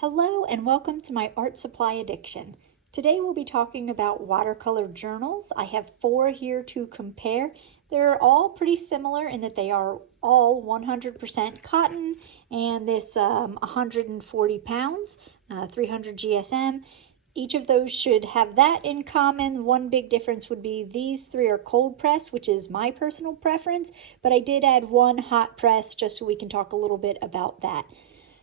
Hello and welcome to my art supply addiction. Today we'll be talking about watercolor journals. I have 4 here to compare. They're all pretty similar in that they are all 100% cotton and this 140 pounds, 300 GSM. Each of those should have that in common. One big difference would be these 3 are cold press, which is my personal preference, but I did add one hot press just so we can talk a little bit about that.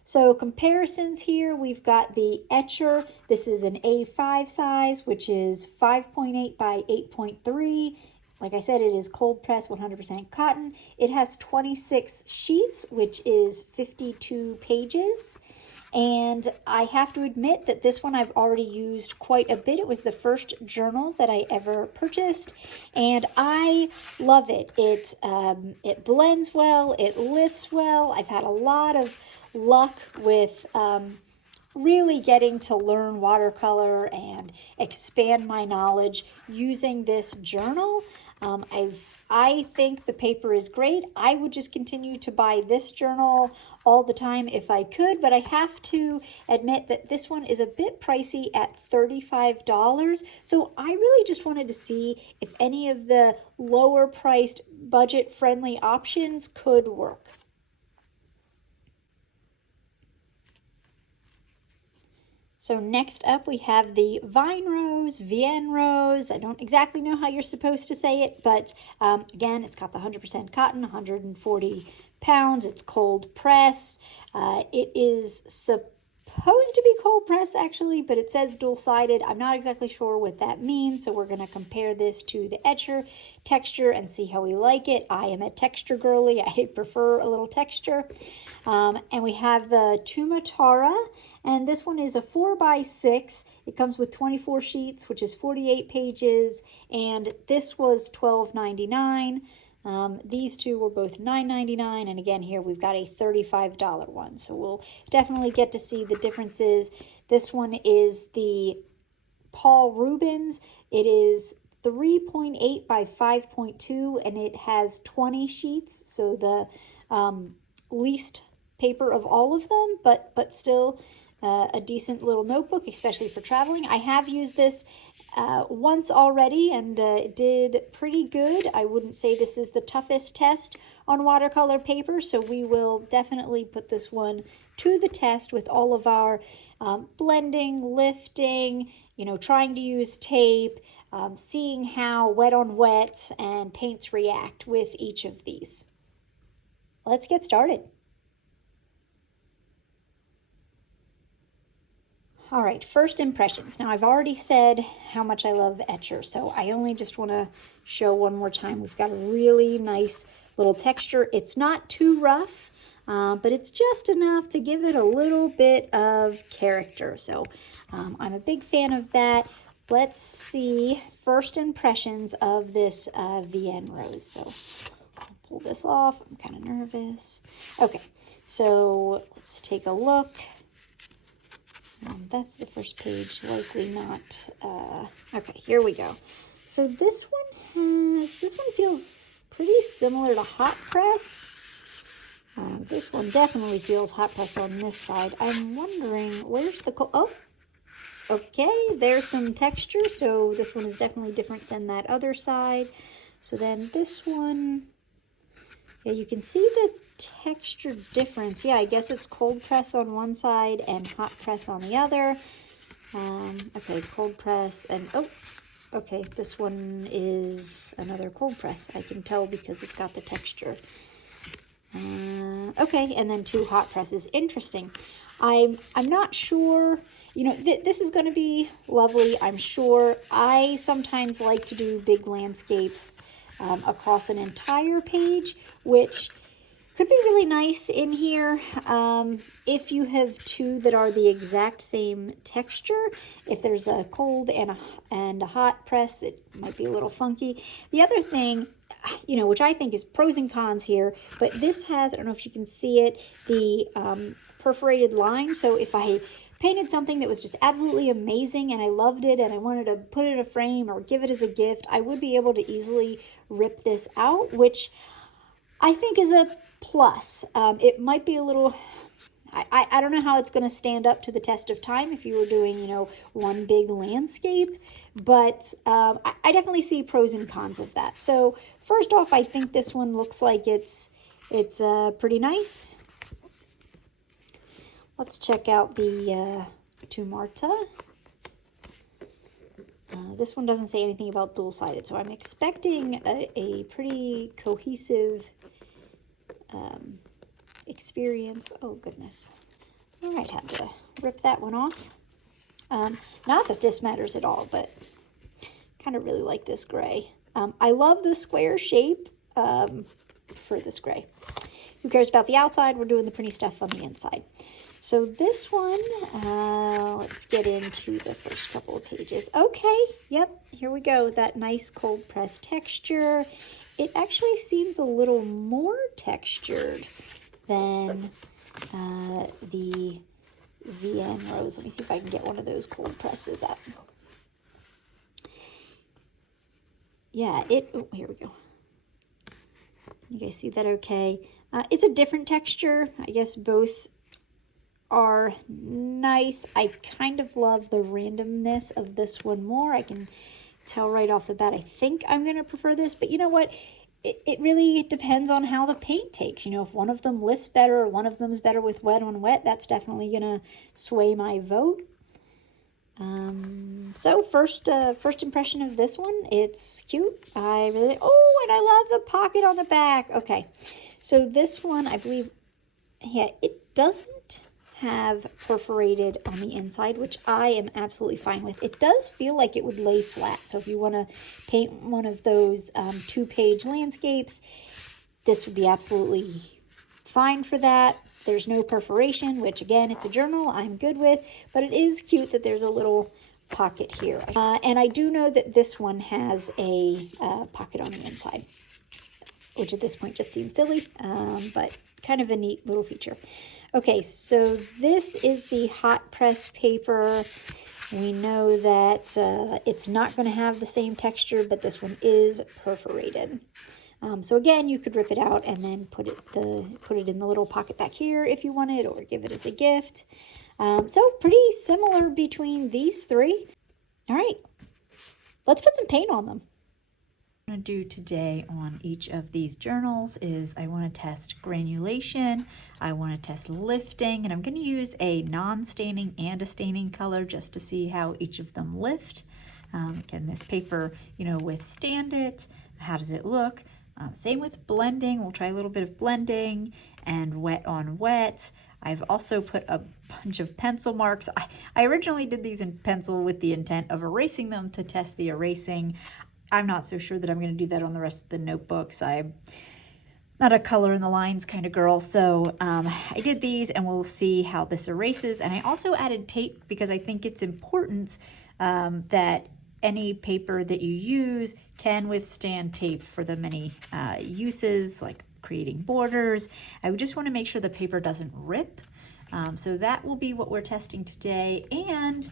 So comparisons here, we've got the Etchr. This is an A5 size, which is 5.8 by 8.3. Like I said, it is cold press, 100% cotton. It has 26 sheets, which is 52 pages. And I have to admit that this one I've already used quite a bit. It was the first journal that I ever purchased, and I love it. It blends well, it lifts well. I've had a lot of luck with really getting to learn watercolor and expand my knowledge using this journal. I think the paper is great. I would just continue to buy this journal all the time if I could, but I have to admit that this one is a bit pricey at $35. So I really just wanted to see if any of the lower priced budget friendly options could work. So next up we have the Vienrose. I don't exactly know how you're supposed to say it, but again, it's got the 100% cotton, 140 pounds. It's cold press. It is supposed to be cold press actually, but it says dual-sided. I'm not exactly sure what that means, so we're going to compare this to the Etchr texture and see how we like it. I am a texture girly. I prefer a little texture. And we have the Tumuarta, and this one is a 4x6. It comes with 24 sheets, which is 48 pages, and this was $12.99. These two were both $9.99, and again here we've got a $35 one, so we'll definitely get to see the differences. This one is the Paul Rubens. It is 3.8 by 5.2, and it has 20 sheets, so the least paper of all of them, but still a decent little notebook, especially for traveling. I have used this once already, and it did pretty good. I wouldn't say this is the toughest test on watercolor paper, so we will definitely put this one to the test with all of our blending, lifting, trying to use tape, seeing how wet on wet and paints react with each of these. Let's get started. All right, first impressions. Now, I've already said how much I love Etchr, so I only just want to show one more time. We've got a really nice little texture. It's not too rough, but it's just enough to give it a little bit of character. So I'm a big fan of that. Let's see first impressions of this Vienrose. So I'll pull this off. I'm kind of nervous. Okay, so let's take a look. That's the first page, likely not. Okay, here we go. So this one feels pretty similar to hot press. This one definitely feels hot press on this side. I'm wondering, where's the cold? Oh, okay, there's some texture. So this one is definitely different than that other side. So then this one, yeah, you can see the texture difference. Yeah, I guess it's cold press on one side and hot press on the other. Okay, cold press, and oh, okay, this one is another cold press. I can tell because it's got the texture. Okay, and then 2 hot presses. Interesting. I'm not sure. This is going to be lovely, I'm sure. I sometimes like to do big landscapes across an entire page, which could be really nice in here if you have 2 that are the exact same texture. If there's a cold and a hot press, it might be a little funky. The other thing, which I think is pros and cons here, but this has, I don't know if you can see it, the perforated line. So if I painted something that was just absolutely amazing and I loved it and I wanted to put it in a frame or give it as a gift, I would be able to easily rip this out, which I think is a plus. It might be a little I don't know how it's going to stand up to the test of time if you were doing, you know, one big landscape, but I definitely see pros and cons of that. So first off, I think this one looks like it's pretty nice. Let's check out the Tumuarta. This one doesn't say anything about dual-sided, so I'm expecting a pretty cohesive experience. Oh, goodness. All right, had to rip that one off. Not that this matters at all, but kind of really like this gray. I love the square shape for this gray. Who cares about the outside? We're doing the pretty stuff on the inside. So this one, let's get into the first couple of pages. Okay, yep, here we go. That nice cold press texture. It actually seems a little more textured than the Vienrose. Let me see if I can get one of those cold presses up. Yeah, oh, here we go. You guys see that okay? It's a different texture. I guess both are nice. I kind of love the randomness of this one more. I can tell right off the bat, I think I'm going to prefer this, but you know what? It really depends on how the paint takes. You know, if one of them lifts better or one of them is better with wet on wet, that's definitely going to sway my vote. So first impression of this one, it's cute. I really, oh, and I love the pocket on the back. Okay, so this one, I believe, yeah, it doesn't have perforated on the inside, which I am absolutely fine with. It does feel like it would lay flat. So if you want to paint one of those 2-page landscapes, this would be absolutely fine for that. There's no perforation, which again, it's a journal I'm good with, but it is cute that there's a little pocket here. And I do know that this one has a pocket on the inside, which at this point just seems silly, but kind of a neat little feature. Okay, so this is the hot press paper. We know that it's not going to have the same texture, but this one is perforated. So again, you could rip it out and then put it in the little pocket back here if you wanted, or give it as a gift. So pretty similar between these three. All right, let's put some paint on them. What I'm going to do today on each of these journals is I want to test granulation, I want to test lifting, and I'm going to use a non-staining and a staining color just to see how each of them lift. Can this paper, you know, withstand it? How does it look? Same with blending. We'll try a little bit of blending and wet on wet. I've also put a bunch of pencil marks. I originally did these in pencil with the intent of erasing them to test the erasing. I'm not so sure that I'm going to do that on the rest of the notebooks. I'm not a color in the lines kind of girl, so I did these and we'll see how this erases. And I also added tape because I think it's important that any paper that you use can withstand tape for the many uses, like creating borders. I just want to make sure the paper doesn't rip. So that will be what we're testing today. And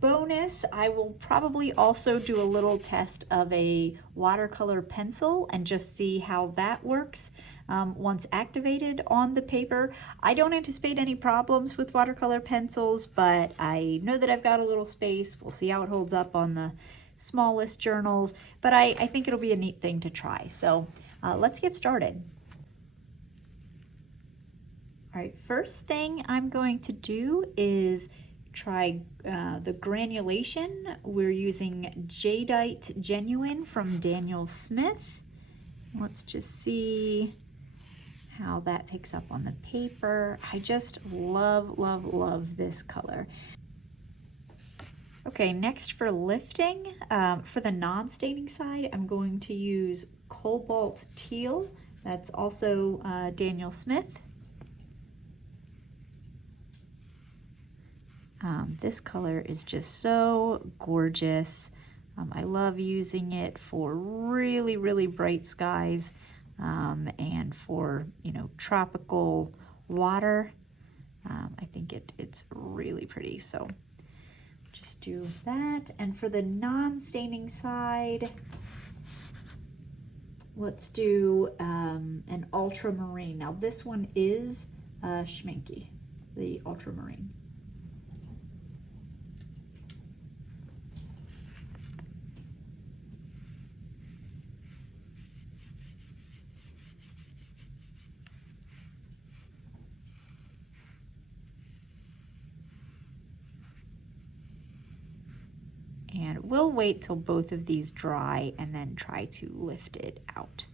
bonus, I will probably also do a little test of a watercolor pencil and just see how that works once activated on the paper. I don't anticipate any problems with watercolor pencils, but I know that I've got a little space. We'll see how it holds up on the smallest journals, but I think it'll be a neat thing to try. So let's get started. All right, first thing I'm going to do is try the granulation. We're using Jadeite Genuine from Daniel Smith. Let's just see how that picks up on the paper. I just love, love, love this color. Okay, next for lifting, for the non-staining side, I'm going to use Cobalt Teal. That's also Daniel Smith. This color is just so gorgeous. I love using it for really, really bright skies and for, you know, tropical water. I think it's really pretty, so just do that. And for the non-staining side, let's do an ultramarine. Now this one is Schminky, the ultramarine. And we'll wait till both of these dry and then try to lift it out.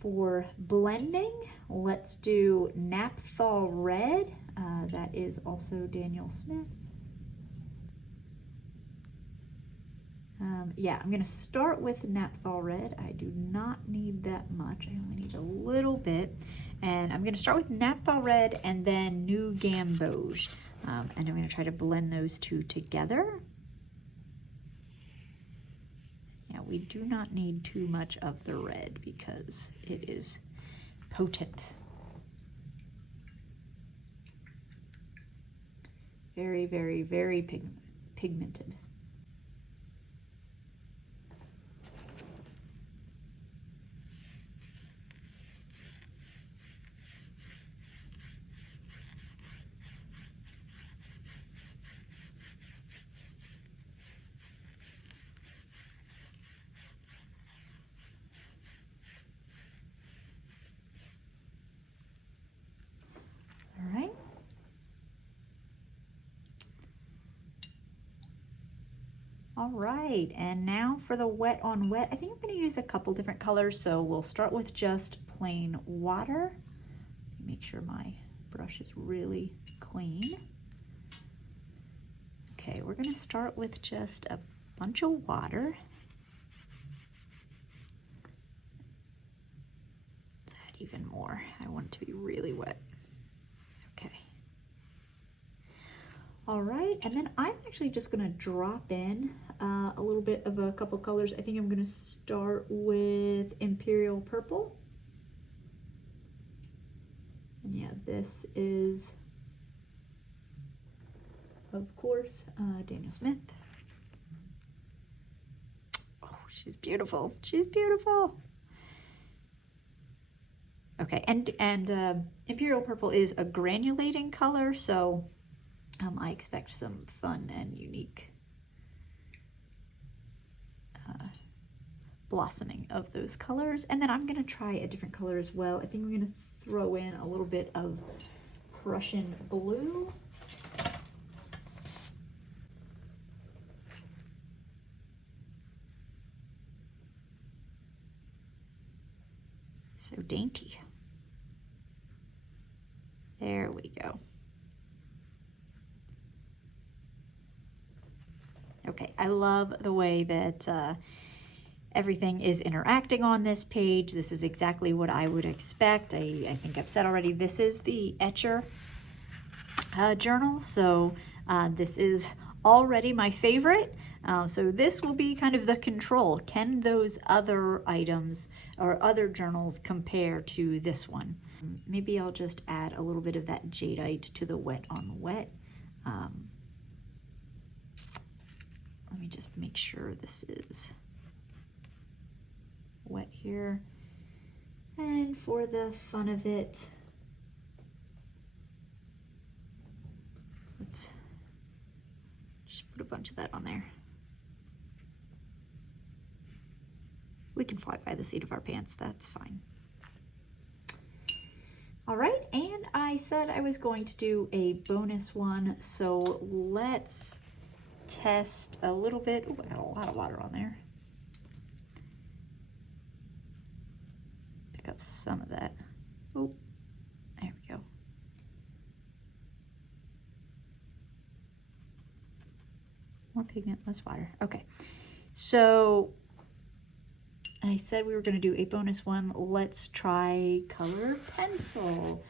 For blending, let's do Naphthol Red. That is also Daniel Smith. Yeah, I'm gonna start with Naphthol Red. I do not need that much. I only need a little bit. And I'm gonna start with Naphthol Red and then New Gamboge. And I'm gonna try to blend those two together. Yeah, we do not need too much of the red because it is potent. Very, very, very pigmented. All right, and now for the wet on wet, I think I'm going to use a couple different colors, so we'll start with just plain water. Make sure my brush is really clean. Okay, we're going to start with just a bunch of water. Add even more. I want it to be really wet. Okay. All right, and then I'm actually just gonna drop in a little bit of a couple colors. I think I'm gonna start with Imperial Purple. And yeah, this is, of course, Daniel Smith. Oh, she's beautiful. She's beautiful. Okay, and Imperial Purple is a granulating color, so I expect some fun and unique blossoming of those colors. And then I'm going to try a different color as well. I think I'm going to throw in a little bit of Prussian blue. So dainty. There we go. Okay, I love the way that everything is interacting on this page. This is exactly what I would expect. I think I've said already, this is the Etchr journal, so this is already my favorite. So this will be kind of the control. Can those other items or other journals compare to this one? Maybe I'll just add a little bit of that jadeite to the wet on wet. Let me just make sure this is wet here. And for the fun of it, let's just put a bunch of that on there. We can fly by the seat of our pants, that's fine. All right, and I said I was going to do a bonus one, so let's test a little bit. Oh, I got a lot of water on there. Pick up some of that. Oh, there we go. More pigment, less water. Okay, so I said we were going to do a bonus one. Let's try color pencil.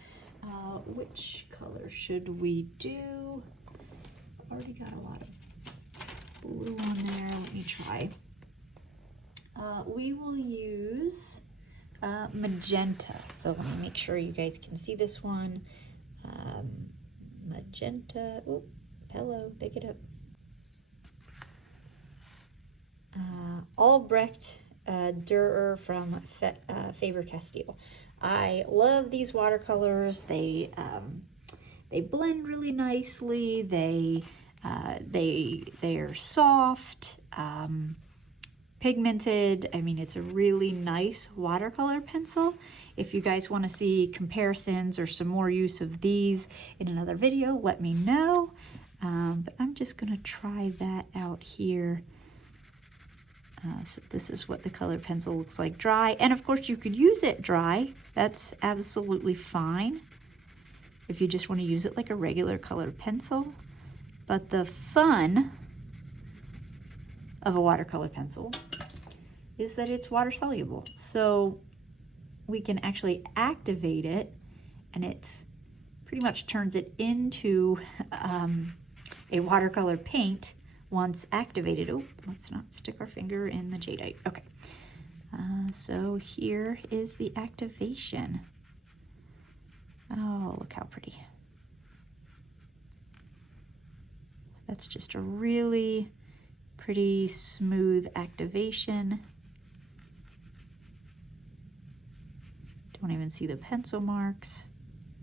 Which color should we do? Already got a lot of blue on there. Let me try. We will use magenta. So let me make sure you guys can see this one. Magenta. Oh, hello, pick it up. Albrecht Durer from Faber-Castell. I love these watercolors. They blend really nicely. They're soft, pigmented. I mean, it's a really nice watercolor pencil. If you guys want to see comparisons or some more use of these in another video, let me know. But I'm just going to try that out here. So this is what the colored pencil looks like dry. And of course you could use it dry. That's absolutely fine if you just want to use it like a regular colored pencil. But the fun of a watercolor pencil is that it's water soluble. So we can actually activate it, and it's pretty much turns it into a watercolor paint once activated. Oh, let's not stick our finger in the jadeite. Okay, so here is the activation. Oh, look how pretty. That's just a really pretty smooth activation. Don't even see the pencil marks.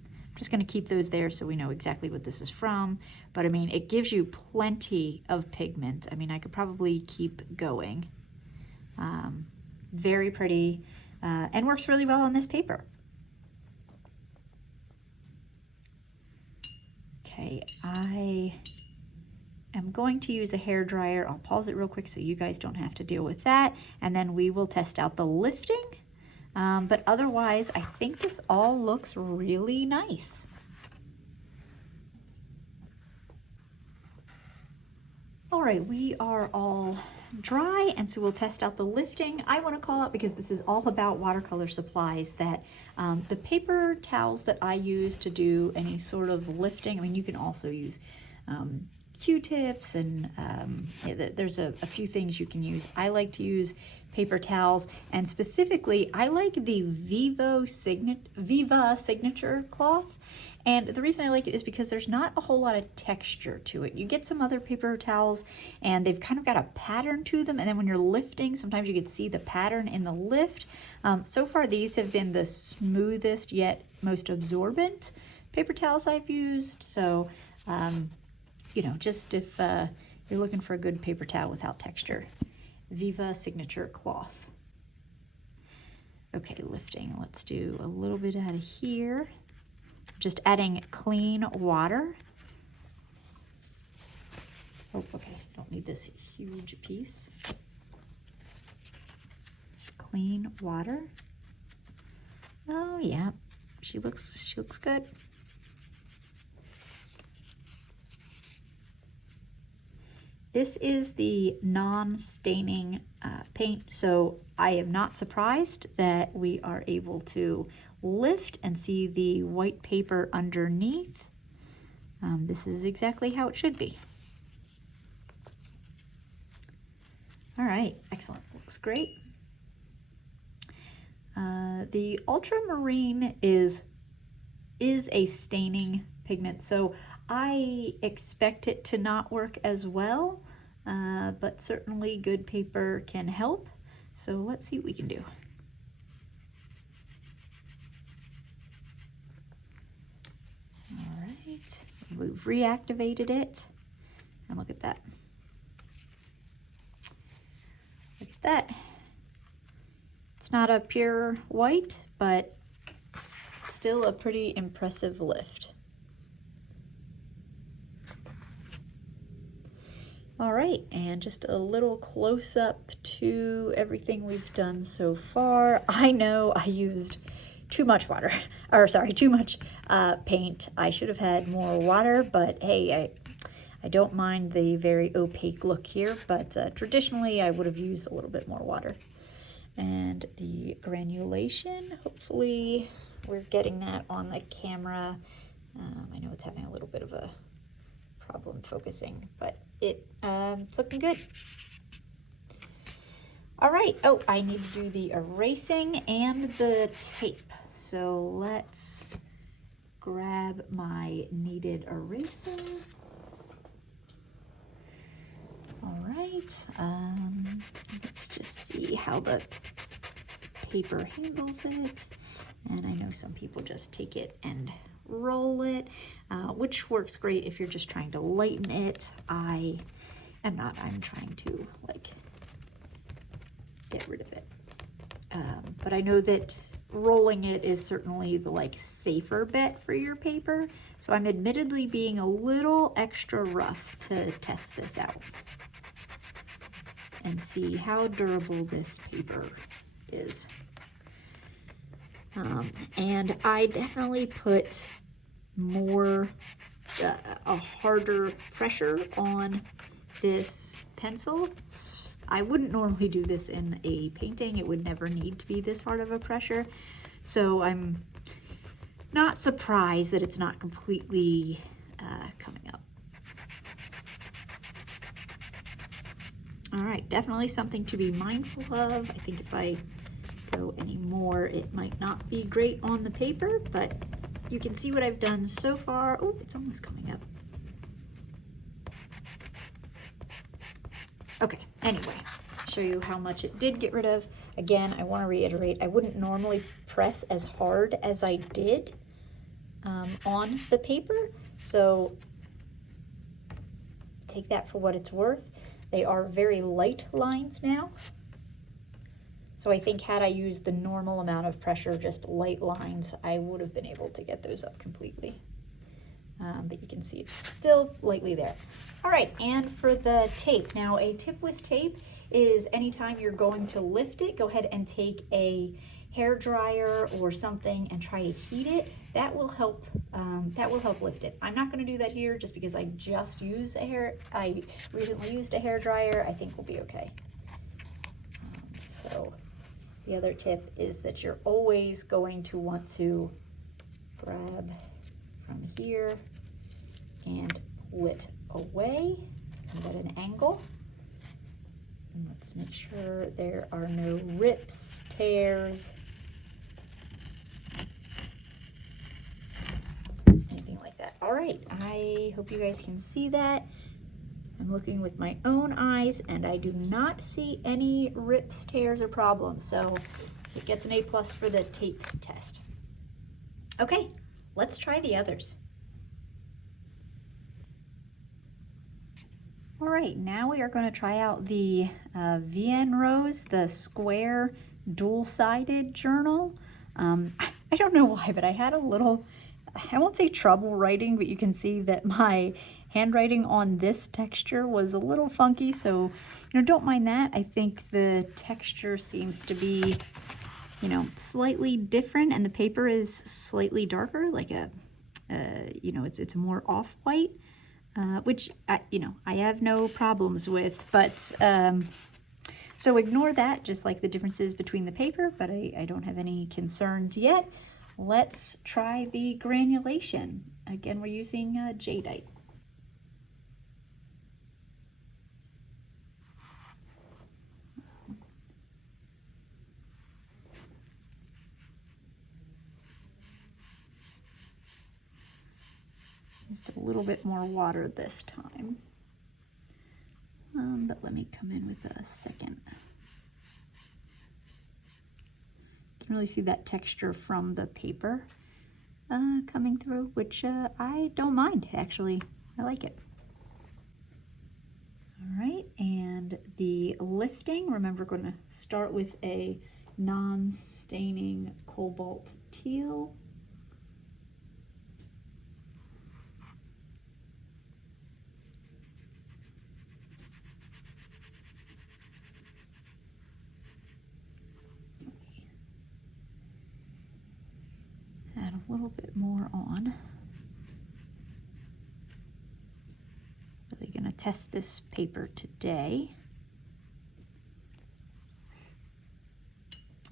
I'm just going to keep those there so we know exactly what this is from. But I mean, it gives you plenty of pigment. I mean, I could probably keep going. Very pretty, and works really well on this paper. Okay, I am going to use a hair dryer. I'll pause it real quick so you guys don't have to deal with that, and then we will test out the lifting. But otherwise, I think this all looks really nice. All right, we are all dry, and so we'll test out the lifting. I want to call out, because this is all about watercolor supplies, that the paper towels that I use to do any sort of lifting, I mean, you can also use Q-tips, and there's a few things you can use. I like to use paper towels, and specifically I like the Viva Signature cloth. And the reason I like it is because there's not a whole lot of texture to it. You get some other paper towels and they've kind of got a pattern to them, and then when you're lifting, sometimes you can see the pattern in the lift. So far these have been the smoothest yet most absorbent paper towels I've used. So you know, just if you're looking for a good paper towel without texture, Viva Signature cloth. Okay, lifting. Let's do a little bit out of here. Just adding clean water. Oh, okay, don't need this huge piece. Just clean water. Oh yeah, she looks good. This is the non-staining paint, so I am not surprised that we are able to lift and see the white paper underneath. This is exactly how it should be. All right, excellent, looks great. The ultramarine is a staining pigment, so I expect it to not work as well, but certainly good paper can help. So let's see what we can do. All right, we've reactivated it, and look at that. Look at that. It's not a pure white, but still a pretty impressive lift. All right, and just a little close up to everything we've done so far. I know I used too much water, or sorry, too much paint. I should have had more water, but hey, I don't mind the very opaque look here, but traditionally I would have used a little bit more water. And the granulation, hopefully we're getting that on the camera. I know it's having a little bit of a problem focusing, but it's looking good. All right, oh, I need to do the erasing and the tape. So let's grab my kneaded eraser. All right, let's just see how the paper handles it. And I know some people just take it and roll it, which works great if you're just trying to lighten it. I am not. I'm trying to like get rid of it. But I know that rolling it is certainly the like safer bet for your paper. So I'm admittedly being a little extra rough to test this out and see how durable this paper is. And I definitely put more, a harder pressure on this pencil. I wouldn't normally do this in a painting. It would never need to be this hard of a pressure. So I'm not surprised that it's not completely coming up. All right, definitely something to be mindful of. I think if I go any more, it might not be great on the paper, but you can see what I've done so far. Oh, it's almost coming up. Okay, anyway, show you how much it did get rid of. Again, I want to reiterate, I wouldn't normally press as hard as I did on the paper, so take that for what it's worth. They are very light lines now. So I think had I used the normal amount of pressure, just light lines, I would have been able to get those up completely. But you can see it's still lightly there. All right, and for the tape. Now a tip with tape is anytime you're going to lift it, go ahead and take a hair dryer or something and try to heat it. That will help lift it. I'm not gonna do that here just because I recently used a hair dryer. I think we'll be okay. So the other tip is that you're always going to want to grab from here and pull it away and at an angle. And let's make sure there are no rips, tears, anything like that. All right, I hope you guys can see that. I'm looking with my own eyes and I do not see any rips, tears, or problems. So it gets an A+ for the tape test. Okay, let's try the others. All right, now we are going to try out the Vienrose, the square dual-sided journal. I don't know why, but I had a little, I won't say trouble writing, but you can see that my handwriting on this texture was a little funky, so don't mind that. I think the texture seems to be slightly different, and the paper is slightly darker, like it's more off-white, which I have no problems with, but so ignore that, just like the differences between the paper, but I don't have any concerns yet. Let's try the granulation. Again, we're using jadeite. Just a little bit more water this time. But let me come in with a second. You can really see that texture from the paper coming through, which I don't mind, actually. I like it. All right, and the lifting, remember we're going to start with a non-staining cobalt teal. Add a little bit more on. Really going to test this paper today.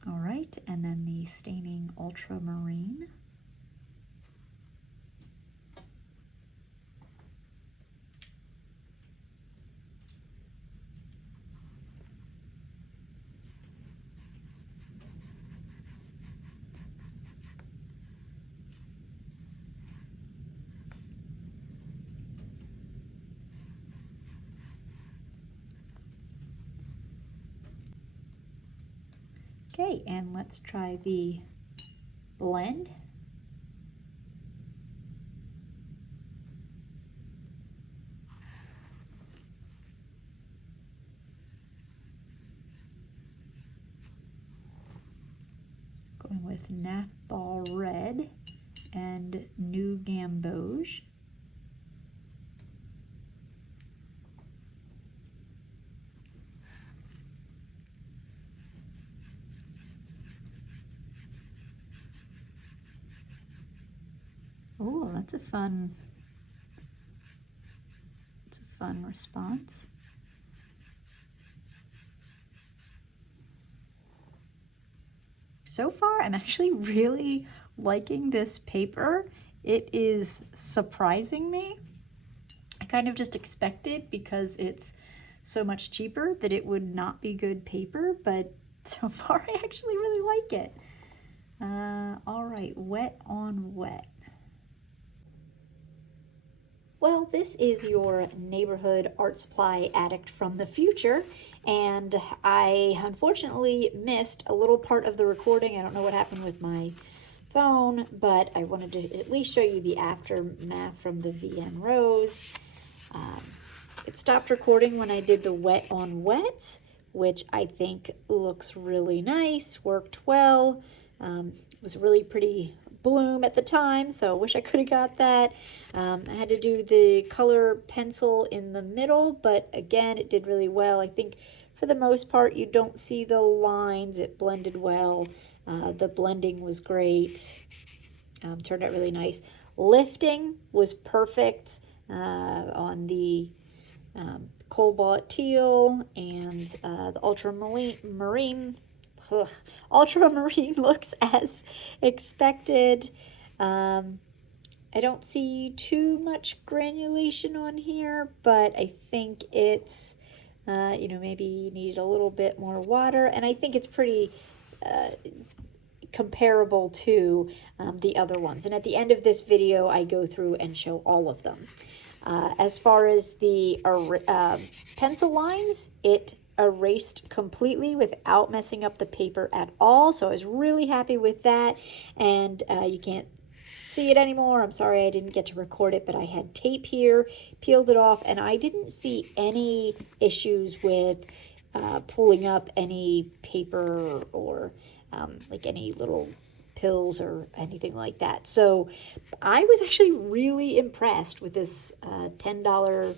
All right, and then the staining ultramarine. Okay, and let's try the blend. Going with Naphthol Red and New Gamboge. Oh, that's a fun response. So far, I'm actually really liking this paper. It is surprising me. I kind of just expected, because it's so much cheaper, that it would not be good paper, but so far I actually really like it. All right, wet on wet. Well, this is your neighborhood art supply addict from the future, and I unfortunately missed a little part of the recording. I don't know what happened with my phone, but I wanted to at least show you the aftermath from the Vienrose. It stopped recording when I did the wet on wet, which I think looks really nice, worked well. It was really pretty bloom at the time, so I wish I could have got that. I had to do the color pencil in the middle, but again, it did really well. I think for the most part, you don't see the lines. It blended well. The blending was great. Turned out really nice. Lifting was perfect on the cobalt teal, and the ultramarine looks as expected. I don't see too much granulation on here, but I think it's maybe need a little bit more water, and I think it's pretty comparable to the other ones. And at the end of this video, I go through and show all of them. As far as the pencil lines, it erased completely without messing up the paper at all, so I was really happy with that. And you can't see it anymore. I'm sorry I didn't get to record it, but I had tape here, peeled it off, and I didn't see any issues with pulling up any paper or like any little pills or anything like that. So I was actually really impressed with this $10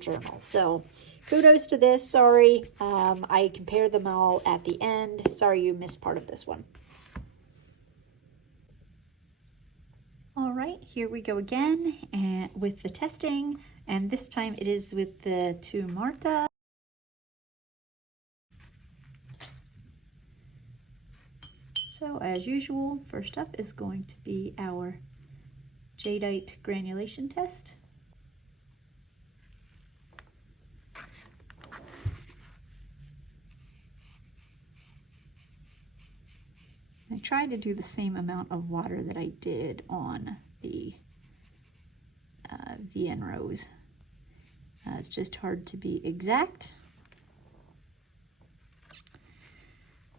journal. So kudos to this. Sorry, I compared them all at the end. Sorry you missed part of this one. All right, here we go again and with the testing, and this time it is with the Tumuarta. So as usual, first up is going to be our jadeite granulation test. I tried to do the same amount of water that I did on the Vienrose. It's just hard to be exact.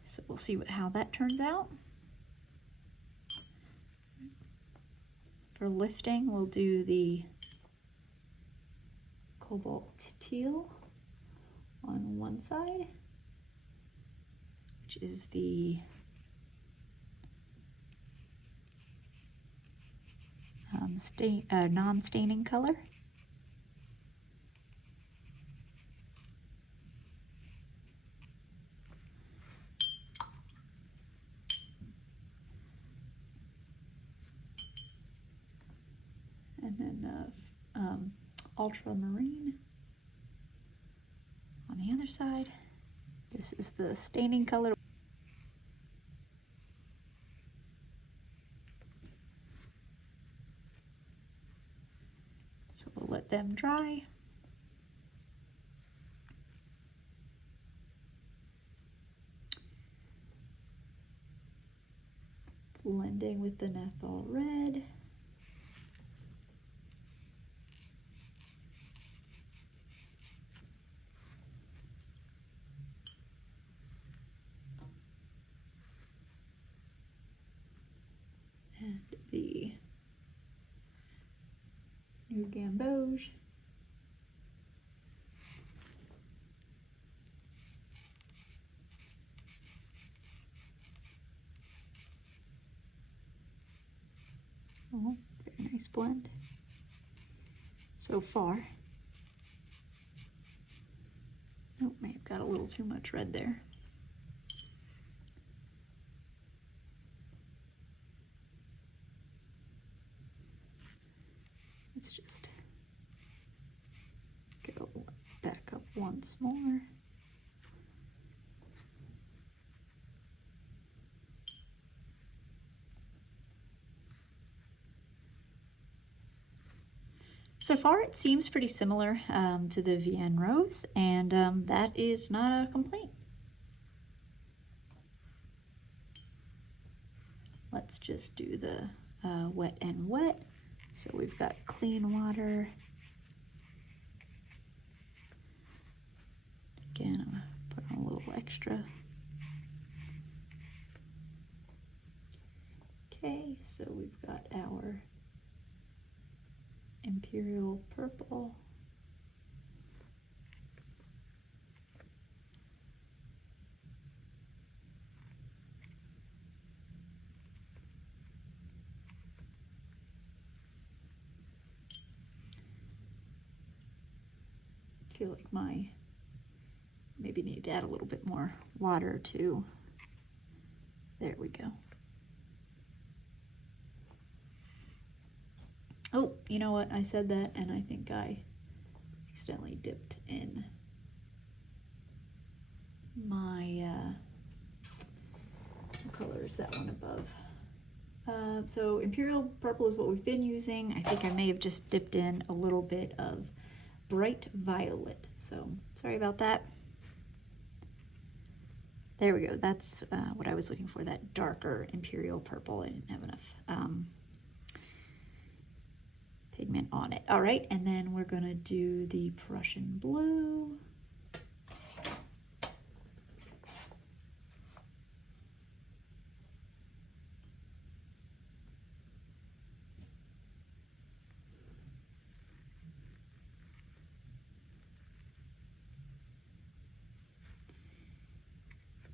So we'll see how that turns out. For lifting, we'll do the cobalt teal on one side, which is the non-staining color. And then ultramarine on the other side. This is the staining color. So we'll let them dry. Blending with the Naphthol Red. And the new gamboge. Oh, very nice blend so far. Oh, may have got a little too much red there. Let's just go back up once more. So far, it seems pretty similar to the Vienrose, and that is not a complaint. Let's just do the wet and wet. So we've got clean water. Again, I'm gonna put on a little extra. Okay, so we've got our Imperial Purple. I feel like maybe need to add a little bit more water too. There we go. Oh, you know what? I said that and I think I accidentally dipped in my, what color is that one above? So Imperial Purple is what we've been using. I think I may have just dipped in a little bit of Bright Violet. So sorry about that. There we go. That's what I was looking for, that darker Imperial Purple. I didn't have enough pigment on it. All right, and then we're gonna do the Prussian blue.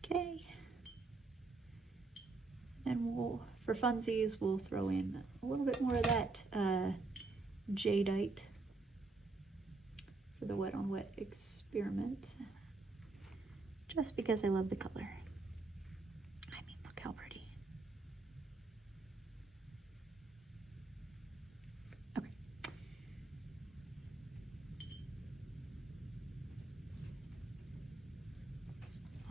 Okay, and for funsies, we'll throw in a little bit more of that jadeite for the wet on wet experiment, just because I love the color. I mean, look how pretty. Okay.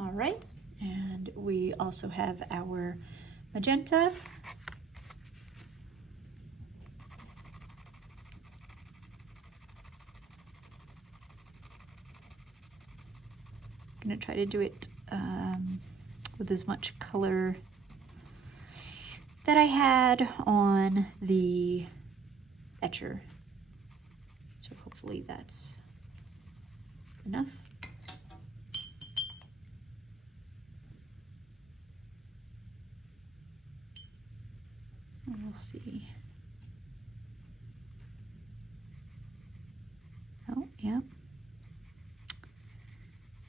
All right, and we also have our magenta. I'm gonna try to do it with as much color that I had on the Etchr. So hopefully that's enough. And we'll see. Oh, yeah.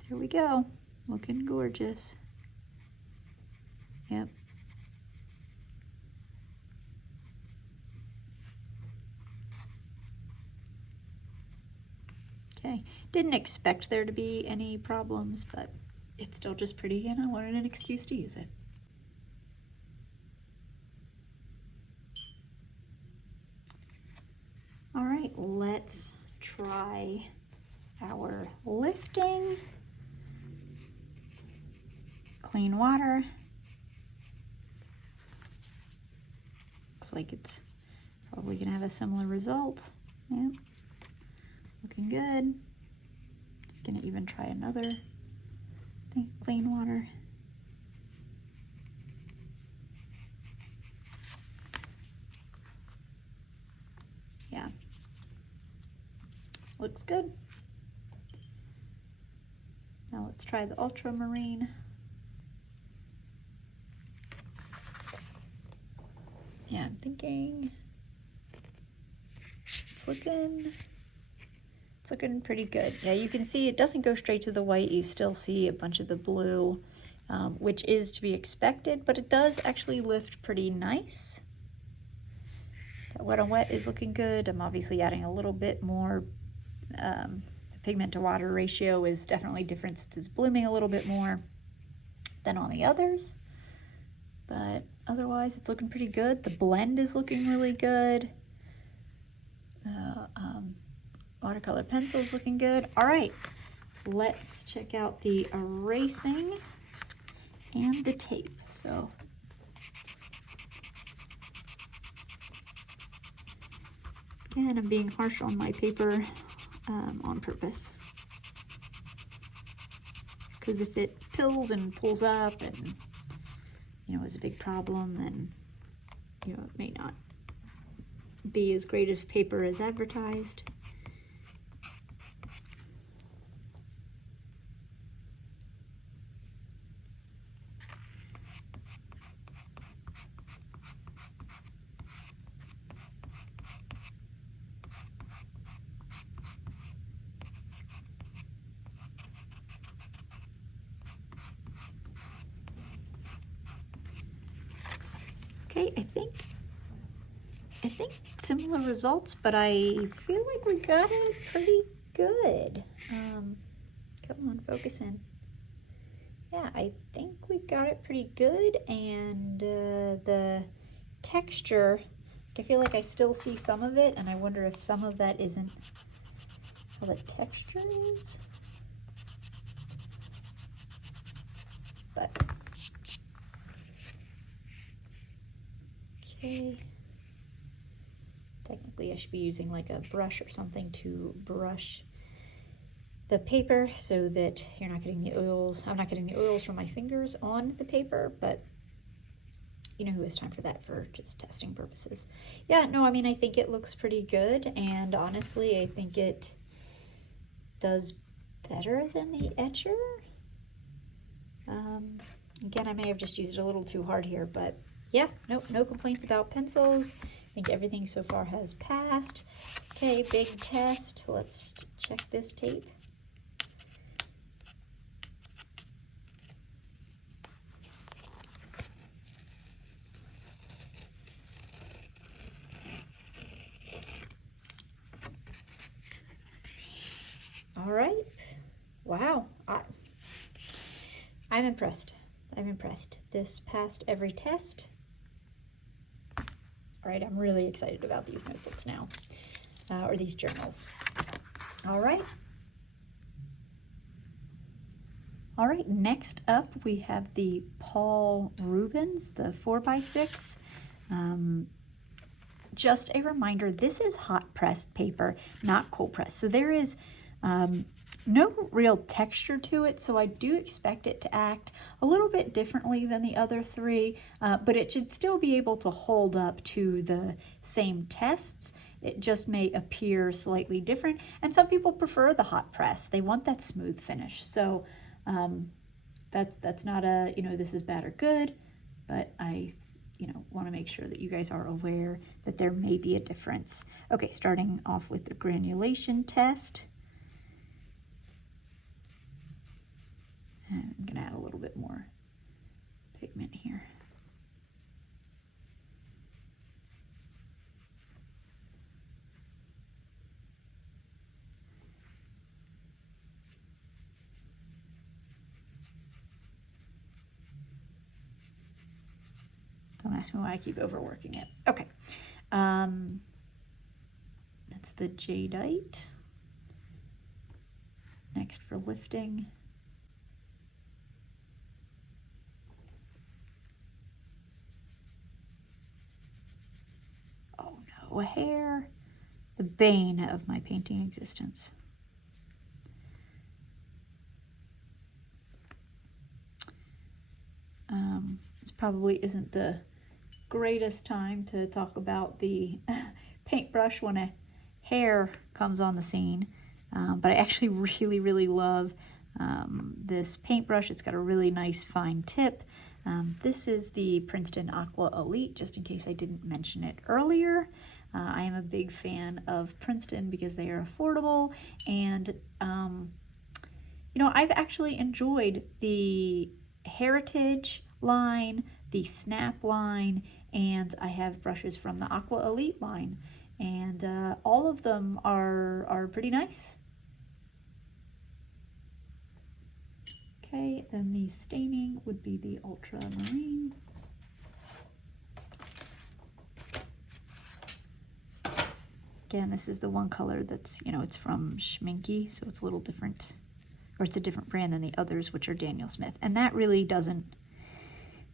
There we go, looking gorgeous. Yep. Okay, didn't expect there to be any problems, but it's still just pretty and I wanted an excuse to use it. All right, let's try our lifting. Clean water. Looks like it's probably gonna have a similar result. Yeah, looking good. Just gonna even try another thing, clean water. Yeah, looks good. Now let's try the ultramarine. Yeah, I'm thinking it's looking pretty good. Yeah, you can see it doesn't go straight to the white. You still see a bunch of the blue, which is to be expected, but it does actually lift pretty nice. That wet on wet is looking good. I'm obviously adding a little bit more. The pigment to water ratio is definitely different since it's blooming a little bit more than on the others. But otherwise, it's looking pretty good. The blend is looking really good. Watercolor pencil is looking good. All right, let's check out the erasing and the tape. So again, I'm being harsh on my paper on purpose, because if it pills and pulls up and is a big problem, then it may not be as great as paper as advertised. Okay, I think similar results, but I feel like we got it pretty good. Come on, focus in. Yeah, I think we got it pretty good, and the texture, I feel like I still see some of it, and I wonder if some of that isn't how the texture is. But okay. Technically, I should be using like a brush or something to brush the paper so that you're not getting the oils. I'm not getting the oils from my fingers on the paper, but who has time for that for just testing purposes. Yeah, no, I mean, I think it looks pretty good, and honestly, I think it does better than the Etchr. Again, I may have just used it a little too hard here, but yeah, no complaints about pencils. I think everything so far has passed. Okay, big test. Let's check this tape. All right. Wow. I'm impressed. I'm impressed. This passed every test. All right, I'm really excited about these notebooks now, or these journals. All right. All right, next up we have the Paul Rubens, the 4x6. Just a reminder, this is hot pressed paper, not cold pressed. So there is no real texture to it, so I do expect it to act a little bit differently than the other three, but it should still be able to hold up to the same tests. It just may appear slightly different, and some people prefer the hot press. They want that smooth finish. So that's not a, this is bad or good, but I want to make sure that you guys are aware that there may be a difference. Okay, starting off with the granulation test. And I'm going to add a little bit more pigment here. Don't ask me why I keep overworking it. Okay. That's the jadeite. Next for lifting. Oh no, a hair. The bane of my painting existence. This probably isn't the greatest time to talk about the paintbrush when a hair comes on the scene, but I actually really love this paintbrush. It's got a really nice fine tip. This is the Princeton Aqua Elite, just in case I didn't mention it earlier. I am a big fan of Princeton because they are affordable, and you know, I've actually enjoyed the Heritage line, the Snap line, and I have brushes from the Aqua Elite line, and all of them are pretty nice. Okay, then the staining would be the ultramarine. Again, this is the one color that's, you know, it's from Schminky, so it's a little different, or it's a different brand than the others, which are Daniel Smith. And that really doesn't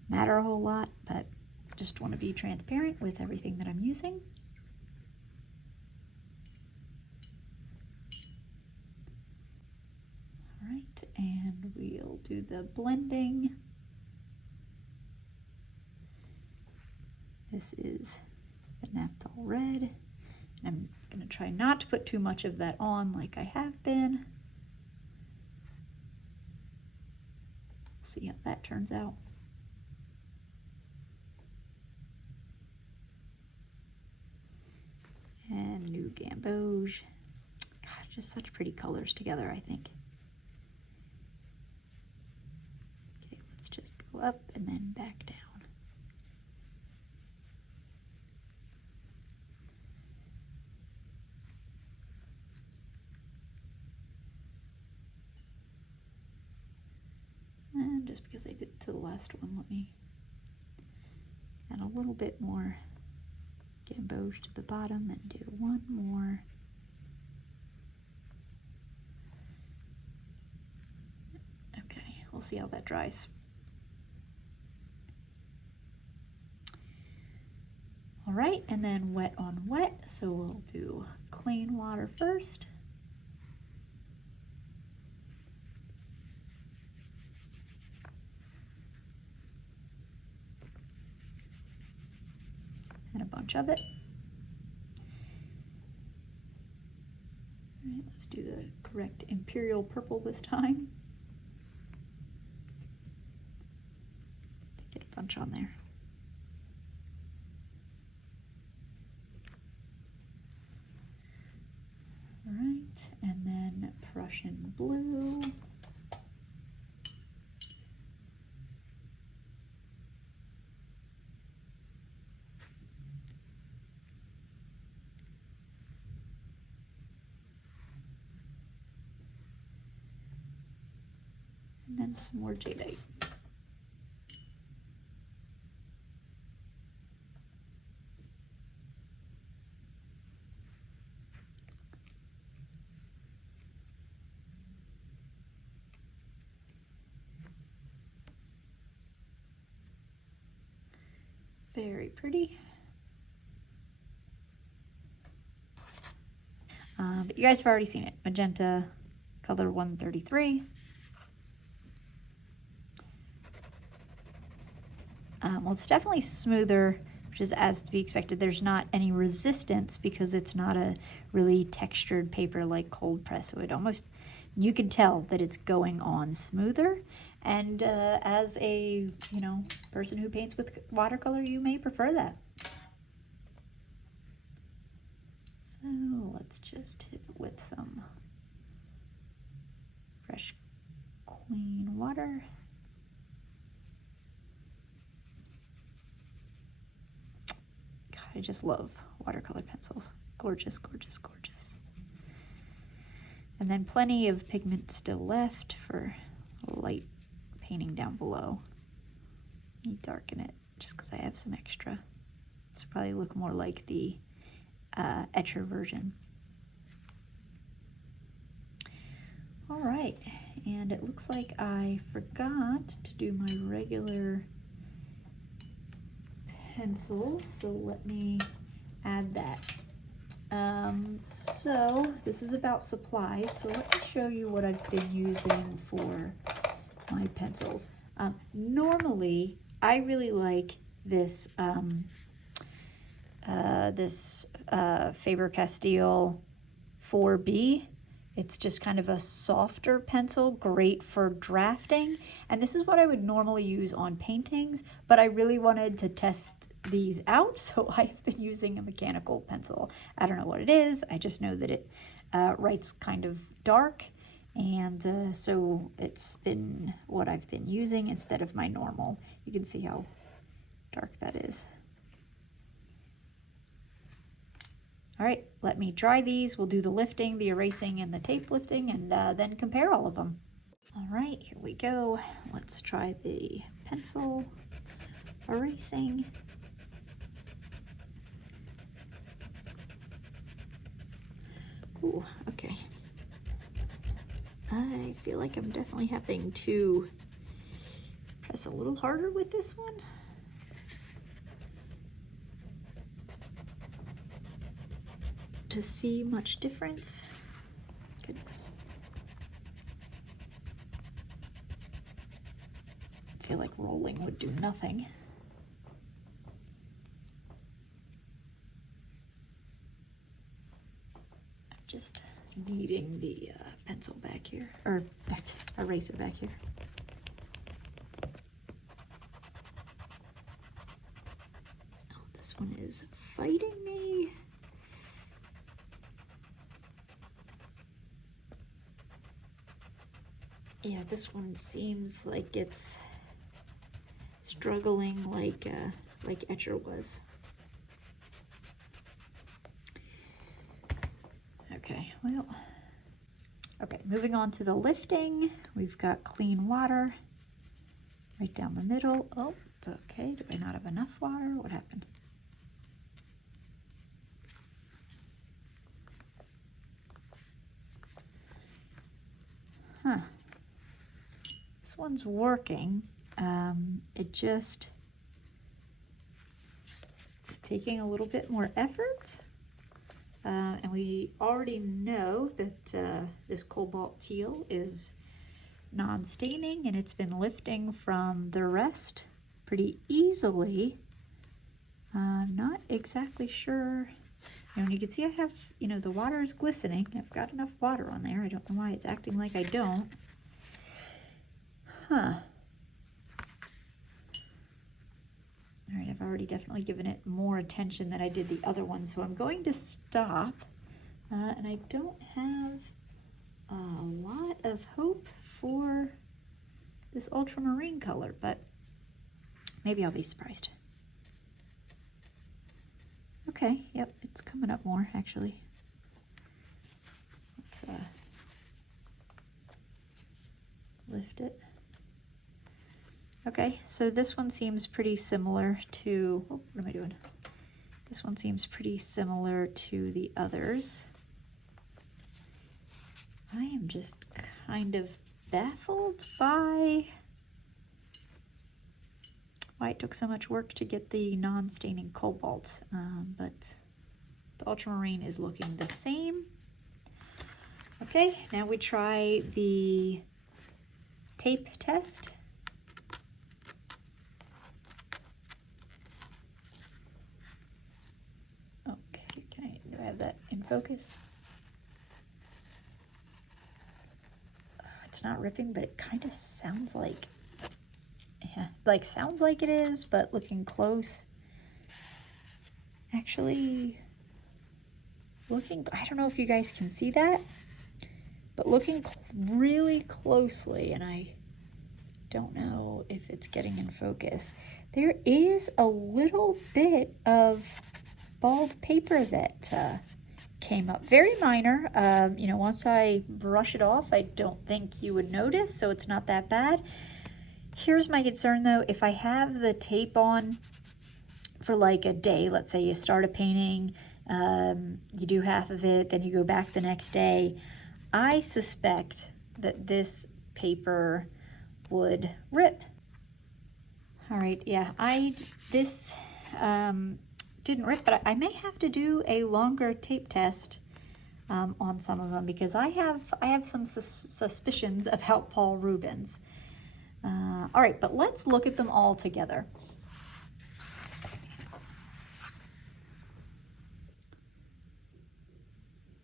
matter a whole lot, but just want to be transparent with everything that I'm using. All right, and we'll do the blending. This is the Naphthol Red. I'm going to try not to put too much of that on like I have been. See how that turns out. And New Gamboge. God, just such pretty colors together, I think. Okay, let's just go up and then back down. And just because I did it to the last one, let me add a little bit more Gamboge to the bottom and do one more. Okay, we'll see how that dries. All right, and then wet on wet. So we'll do clean water first. And a bunch of it. All right, let's do the correct Imperial Purple this time. Get a bunch on there. All right, and then Prussian Blue. And then some more jadeite. Very pretty. But you guys have already seen it. Magenta, color 133. Well, it's definitely smoother, which is as to be expected. There's not any resistance because it's not a really textured paper like cold press. So it almost, you can tell that it's going on smoother. And as a, you know, person who paints with watercolor, you may prefer that. So let's just hit it with some fresh, clean water. I just love watercolor pencils. Gorgeous, gorgeous, gorgeous. And then plenty of pigment still left for light painting down below. Let me darken it just because I have some extra. This will probably look more like the Etchr version. All right, and it looks like I forgot to do my regular pencils, so let me add that. So this is about supplies, so let me show you what I've been using for my pencils. Normally I really like this Faber-Castell 4B It's just kind of a softer pencil, great for drafting. And this is what I would normally use on paintings, but I really wanted to test these out, so I've been using a mechanical pencil. I don't know what it is, I just know that it writes kind of dark, and so it's been what I've been using instead of my normal. You can see how dark that is. All right, let me dry these. We'll do the lifting, the erasing, and the tape lifting, and then compare all of them. All right, here we go. Let's try the pencil erasing. Ooh, okay. I feel like I'm definitely having to press a little harder with this one. To see much difference. Goodness. I feel like rolling would do nothing. I'm just kneading the pencil back here, or eraser back here. Oh, this one is fighting me. Yeah, this one seems like it's struggling like Etchr was. Okay, well, okay, moving on to the lifting. We've got clean water right down the middle. Oh, okay, do I not have enough water? What happened? Huh. This one's working. It just is taking a little bit more effort. And we already know that this cobalt teal is non-staining, and it's been lifting from the rest pretty easily. I'm not exactly sure. And you can see I have, the water is glistening. I've got enough water on there. I don't know why it's acting like I don't. Huh. All right, I've already definitely given it more attention than I did the other one, so I'm going to stop. And I don't have a lot of hope for this ultramarine color, but maybe I'll be surprised. Okay, yep, it's coming up more, actually. Let's lift it. Okay, so this one seems pretty similar to, oh, what am I doing? This one seems pretty similar to the others. I am just kind of baffled by why it took so much work to get the non-staining cobalt, but the ultramarine is looking the same. Okay, now we try the tape test. Do I have that in focus? It's not ripping, but it kind of sounds like, yeah, like sounds like it is, but looking close. Actually, I don't know if you guys can see that, but looking really closely, and I don't know if it's getting in focus, there is a little bit of bald paper that came up. Very minor. Once I brush it off, I don't think you would notice, so it's not that bad. Here's my concern though. If I have the tape on for like a day, let's say you start a painting, you do half of it, then you go back the next day, I suspect that this paper would rip. All right, yeah, this didn't rip, but I may have to do a longer tape test on some of them, because I have some suspicions about Paul Rubens. All right, but let's look at them all together.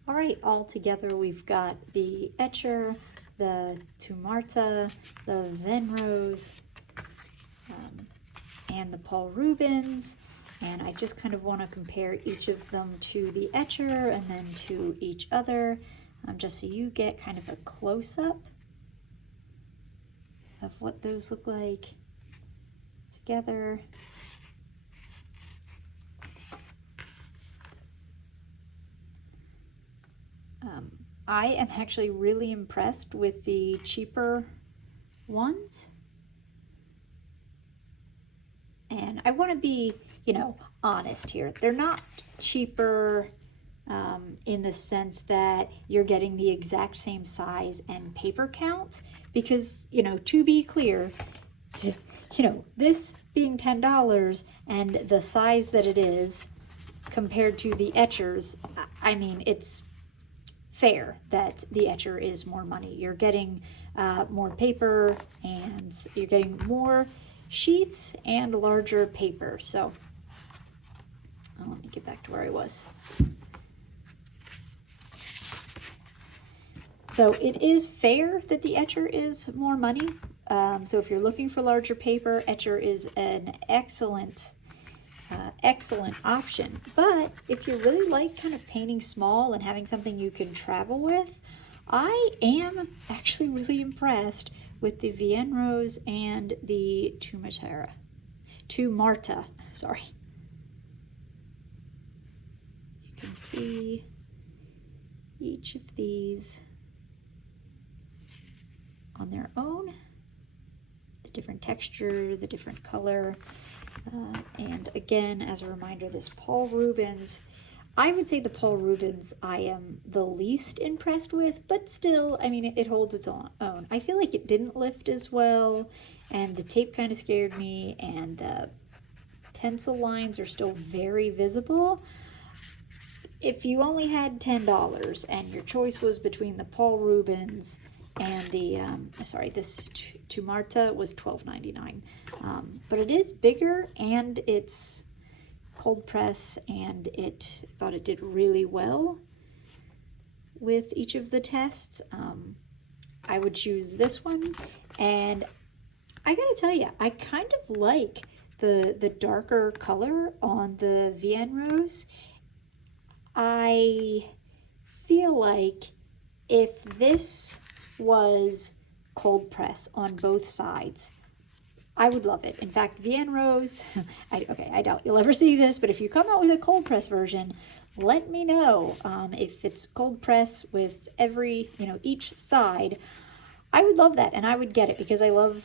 All right, all together we've got the Etchr, the Tumuarta, the Vienrose, and the Paul Rubens, and I just kind of want to compare each of them to the Etchr and then to each other, just so you get kind of a close-up of what those look like together. I am actually really impressed with the cheaper ones. And I want to be, you know, honest here. They're not cheaper in the sense that you're getting the exact same size and paper count, because, you know, to be clear, you know, this being $10 and the size that it is compared to the Etchrs, I mean, it's fair that the Etchr is more money. You're getting more paper, and you're getting more sheets and larger paper. So let me get back to where I was. So it is fair that the Etchr is more money. So if you're looking for larger paper, Etchr is an excellent option. But if you really like kind of painting small and having something you can travel with, I am actually really impressed with the Vienrose and the Tumuarta, sorry. You can see each of these on their own, the different texture, the different color. And again, as a reminder, this Paul Rubens, I would say the Paul Rubens I am the least impressed with, but still, I mean, it holds its own. I feel like it didn't lift as well, and the tape kind of scared me, and the pencil lines are still very visible. If you only had $10 and your choice was between the Paul Rubens and the, this Tumuarta was $12.99. But it is bigger, and it's cold press, and I thought it did really well with each of the tests. I would choose this one, and I gotta tell you, I kind of like the darker color on the Vienrose. I feel like if this was cold press on both sides, I would love it. In fact, Vienrose, I doubt you'll ever see this, but if you come out with a cold press version, let me know. If it's cold press with every, you know, each side, I would love that, and I would get it because I love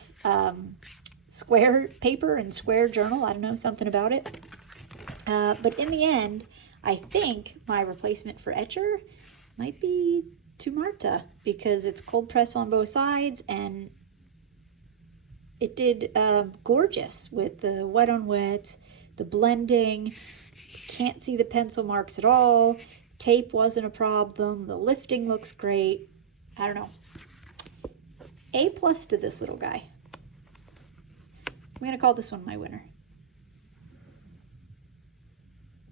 square paper and square journal. I don't know, something about it. But in the end, I think my replacement for Etchr might be Tumuarta, because it's cold press on both sides, and it did gorgeous with the wet on wet, the blending. Can't see the pencil marks at all. Tape wasn't a problem. The lifting looks great. I don't know. A+ to this little guy. I'm gonna call this one my winner.